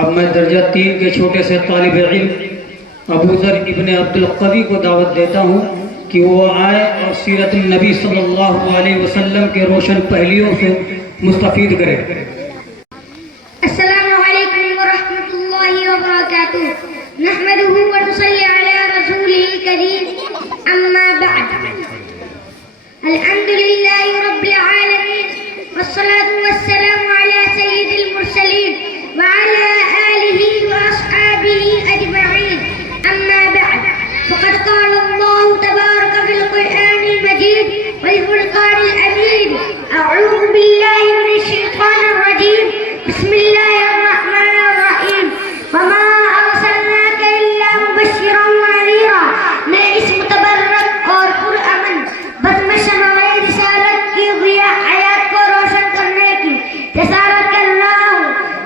اب میں درجہ 3 کے چھوٹے سے طالب علم ابو ذر ابن عبدالقوی کو دعوت دیتا ہوں کہ وہ آئے اور سیرت النبی صلی اللہ علیہ وسلم کے روشن پہلیوں سے مستفید کرے۔ السلام علیکم ورحمۃ اللہ وبرکاتہ۔ نحمده ونصلي على رسوله الكريم، اما بعد، الحمد لله رب العالمين، والصلاة والسلام على سيد المرسلين وعلى آله وأصحابه أجمعين، أما بعد، فقد قال الله تبارك في القرآن المجيد والفرقان الأمين: أعوذ بالله من الشيطان الرجيم، بسم الله الرحمن الرحيم، وما أرسلناك إلا مبشرا ونذيرا۔ میں اس متبرک اور پرامن بدمشمع رسالت کی ضیاء حیات کو روشن کرنے کی جسارت کر رہا ہوں۔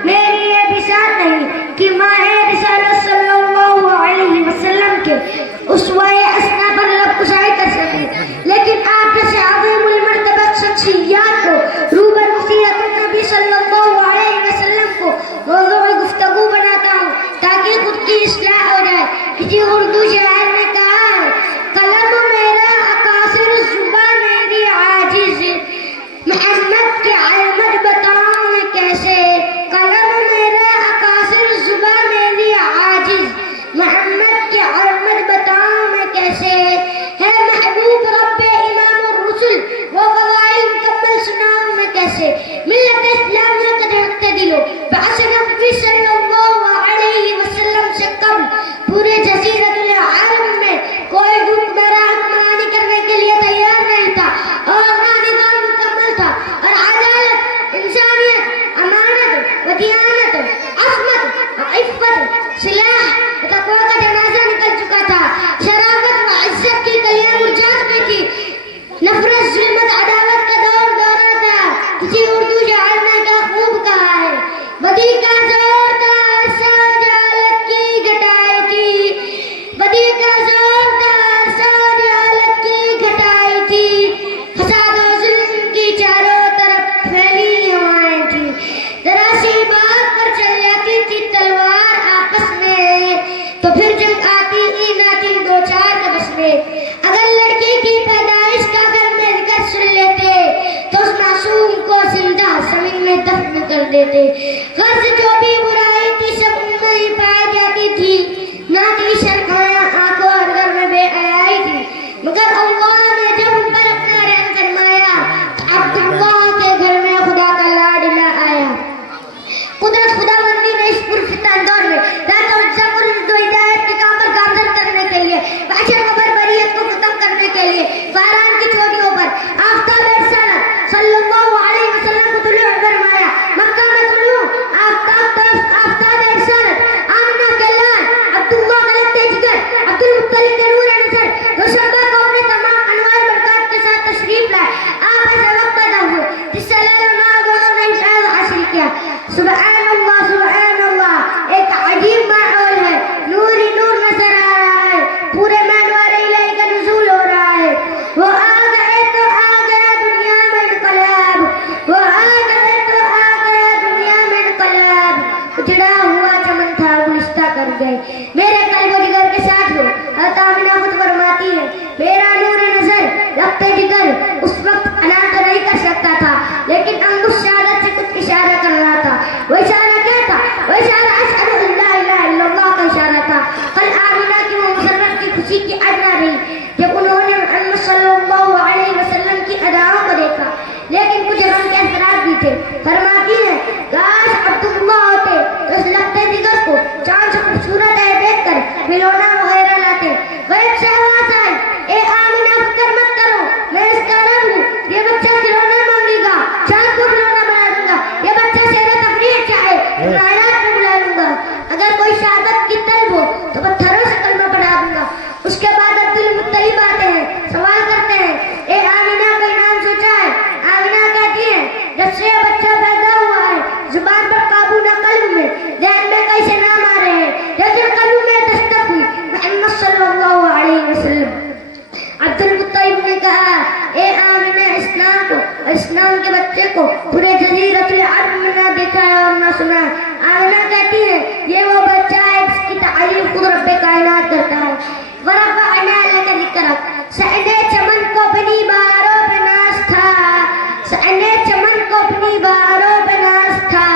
میری یہ بشارت نہیں کہ ماہ رسالت صلی اللہ علیہ وسلم کے اسوہ حسنہ پر لب کشائی کر سکے، لیکن آپ جیسے عظیم المرتبہ شخصیات کو روبرو سیرت النبی صلی اللہ علیہ وسلم کو موضوع گفتگو بناتا ہوں تاکہ خود کی اصلاح ہو جائے۔ کسی اردو شاعر نے کہا ہے: قلم میرا اقاصر زباں میری عاجز، محمد کی علمت بتاؤں میں کیسے۔ قلم میرا اقاصر زباں میری عاجز، محمد کی علمت بتاؤں میں کیسے۔ ہے محبوب رب امام الرسل، وہ فضائل مکمل سناؤں میں کیسے۔ ملت اسلامیہ کا دھڑکتے دلوں بعث نبی صلی اللہ علیہ وسلم سے قبل پورے جزیرۃ العالم میں کوئی حکمراں حکمرانی کرنے کے لیے تیار نہیں تھا، اور نہ نظام مکمل تھا، اور عدالت، انسانیت، امانت و دیانت، عصمت و عفت، سلاح و تقوی کا جنازہ نکل چکا تھا۔ شرافت و عزت کی کلیاں مرجھا چکی تھی۔ نفرت، ظلمت، عداوت کا دور دورہ تھا۔ کسی اردو شاعر نے کیا خوب کہا ہے: بدی کا زور تھا، عرصہ جہالت کی گھٹائی تھی۔ بدی کا زور تھا، عرصہ جہالت کی گھٹائی تھی۔ فساد و ظلم کی چاروں طرف پھیلی ہوائیں تھی۔ ذرا سی بات پر چل جاتی تھی تلوار آپس میں، تو پھر جنگ آتی ہی نہ تھی دو چار کے بس میں۔ اگر لڑکی کی پیدائش کا گھر میں ذکر سن لیتے تو اس معصوم کو زندہ زمین میں دفن کر دیتے۔ غرض جو بھی برائی تھی سب ان میں ہی پائی جاتی تھی، نہ تھی شرمایا آنکھوں اور گھر میں بے حیائی تھی۔ مگر اللہ نے جب ان پر اپنا رحم فرمایا تو عبداللہ کے گھر میں خدا کا لاڈلا آیا۔ قدرت خداوندی نے اس پرفتن دور میں رات اور زبر و ہدایت کے کام پر گامزن کرنے کے لیے، بشر و بربریت کو ختم کرنے کے لیے، باران کی چوٹیوں پر آفتاب رسالت صلی اللہ علیہ وسلم کو طلوع فرمایا۔ مکہ میں طلوع آفتاب رسالت، آمنہ کے لال، عبداللہ کا لگتے جگر، عبدالمطلب کے نور نظر، دوشنبہ کو اپنے تمام انوار برکات کے ساتھ تشریف لائے۔ آپ ایسے وقت پیدا ہوئے جس سے لیل و نہار دونوں نے فیض حاصل کیا۔ سبحان اللہ، سبحان اللہ، ایک عجیب ماحول ہے۔ نور ہی نور نظر آ رہا ہے، پورے مانوار الہی کا نزول ہو رہا ہے۔ وہ آ گئے تو آ گیا دنیا میں انقلاب، وہ آ گئے تو آ گیا دنیا میں انقلاب۔ اجڑا ہوا چمن تھا گلستہ کر گئے۔ میرے قلب و جگر کے ساتھ ہو، آمنہ خود فرماتی ہے: میرا نور نظر لگتے جگر اس وقت عنا تو نہیں کر سکتا تھا، لیکن انگشت شہادت سے کچھ اشارہ کر رہا تھا۔ وہ اشارہ کیا تھا؟ وہ اشارہ اشہد ان لا الہ الا اللہ کا اشارہ تھا۔ کل آمنہ کی وہ مسرت کی خوشی کی حد نہ رہی جب انہوں نے محمد صلی اللہ علیہ وسلم کی اداؤں کو دیکھا، لیکن کچھ غم کے اثرات بھی تھے۔ فرماتی ہے: کاش عبداللہ ہوتے تو اس لگتے جگر کو چاند سے خوبصورت ہے دیکھ کر کھلونا وغیرہ لاتے۔ غیب سے آواز آئی: اے آمنہ فکر مت کرو، میں اس کا رب ہوں۔ یہ بچہ کھلونا مانگے گا، چاند کو کھلونا بنا دوں گا۔ یہ بچہ سیر و تفریح چاہے اپنی باروں پہ ناز تھا،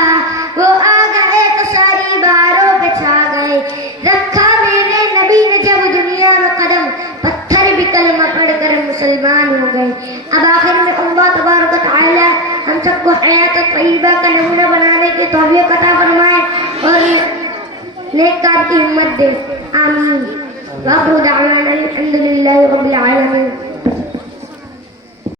وہ آ گئے تو ساری باروں پہ چھا گئے، رکھا میرے نبی نے جب دنیا میں قدم، پتھر بھی کلمہ پڑھ کر مسلمان ہو گئے۔ اب آخر میں اللہ تبارک و تعالی ہم سب کو حیات طیبہ کا نمونہ بنانے کی توفیق عطا فرمائے اور نیک کار کی ہمت دے، آمین۔ وآخر دعوانا الحمد للہ رب العالمین۔